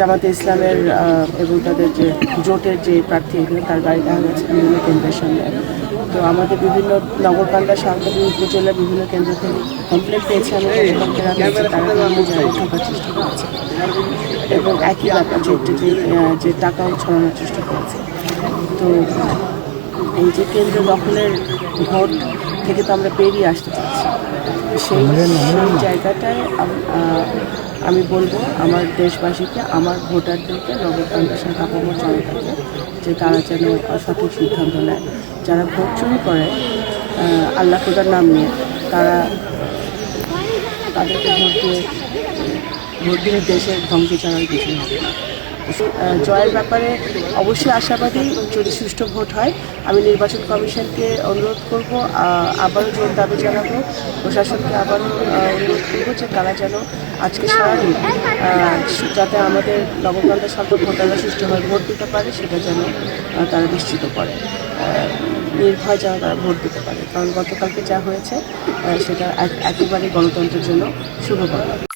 জামাতে ইসলামের এবং তাদের যে জোটের যে প্রার্থী তার গাড়ি দেখা গেছে বিভিন্ন কেন্দ্রের সামনে। তো আমাদের বিভিন্ন নগরকান্দা সাঁওতালি উপজেলার বিভিন্ন কেন্দ্র থেকে কমপ্লেন পেয়েছে, আমি কর্তৃপক্ষেরা পেয়েছে, তারা বিভিন্ন জায়গায় ঢোকার চেষ্টা করেছে এবং একই ব্যাপার যে টাকাও ছড়ানোর চেষ্টা করেছে। তো এই যে কেন্দ্র দখলের ভোট থেকে তো আমরা বেরিয়ে আসতে চাচ্ছি, সেই জায়গাটায় আমি বলবো আমার দেশবাসীকে, আমার ভোটারদেরকে, নগরকান্দা আপামর জনতাকে, যে তারা যেন সঠিক সিদ্ধান্ত নেয়। যারা ভোট চুরি করে আল্লাহ খোদার নাম নিয়ে, তাদেরকে ভোট দিয়ে দেশের ধ্বংস ছাড়ার কিছু হবে না। জয়ের ব্যাপারে অবশ্যই আশাবাদী যদি সুষ্ঠু ভোট হয়। আমি নির্বাচন কমিশনকে অনুরোধ করব, আবারও জোর দাবি জানাবো, প্রশাসনকে আবারও অনুরোধ করবো যে তারা যেন আজকে সারাদিন যাতে আমাদের নগরকান্দা সাধারণ ভোটাররা সুষ্ঠুভাবে ভোট দিতে পারে সেটা যেন তারা নিশ্চিত করে, নির্ভয় যেন তারা ভোট দিতে পারে। কারণ গতকালকে যা হয়েছে সেটা একেবারে গণতন্ত্রের জন্য শুভকর।